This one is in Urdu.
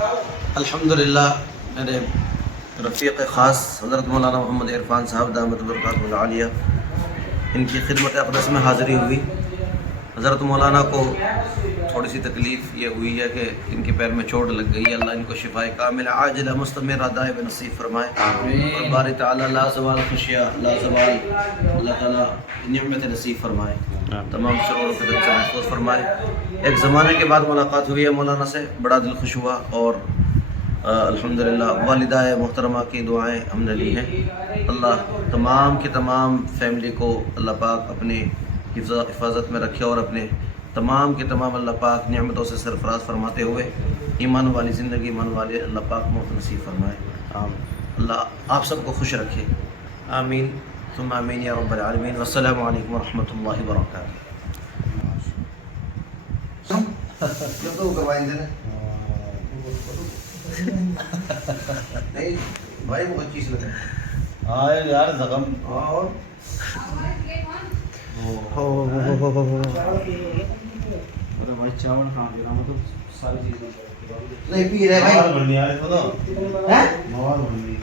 الحمدللہ میرے رفیق خاص حضرت مولانا محمد عرفان صاحب دامت برکاتہ العالیہ، ان کی خدمت اقدس میں حاضری ہوئی۔ حضرت مولانا کو تھوڑی سی تکلیف یہ ہوئی ہے کہ ان کے پیر میں چوٹ لگ گئی ہے، اللہ ان کو شفاء کامل عاجلہ مستمرہ دائم نصیب فرمائے، اور باری تعالیٰ لا زوال خوشیاں، لا زوال اللہ تعالیٰ نعمت نصیب فرمائے، تمام شرور و فتن سے محفوظ فرمائے۔ ایک زمانے کے بعد ملاقات ہوئی ہے مولانا سے، بڑا دل خوش ہوا، اور الحمدللہ والدہ محترمہ کی دعائیں ہم نے لی ہیں۔ اللہ تمام کے تمام فیملی کو اللہ پاک اپنی حفاظت میں رکھے، اور اپنے تمام کے تمام اللہ پاک نعمتوں سے سرفراز فرماتے ہوئے ایمان والی زندگی، ایمان والے اللہ پاک موت نصیب فرمائے۔ اللہ آپ سب کو خوش رکھے، آمین ثم آمین یا رب العالمین۔ والسلام علیکم ورحمۃ اللہ وبرکاتہ۔ نہیں بھائی بہت چیز لگا، ہاں یار زخم اور بھائی چاول کھا کے نا تو ساری چیزیں نہیں پی رہے بھائی، بننی آ رہی تو ہیں؟ مواد بننی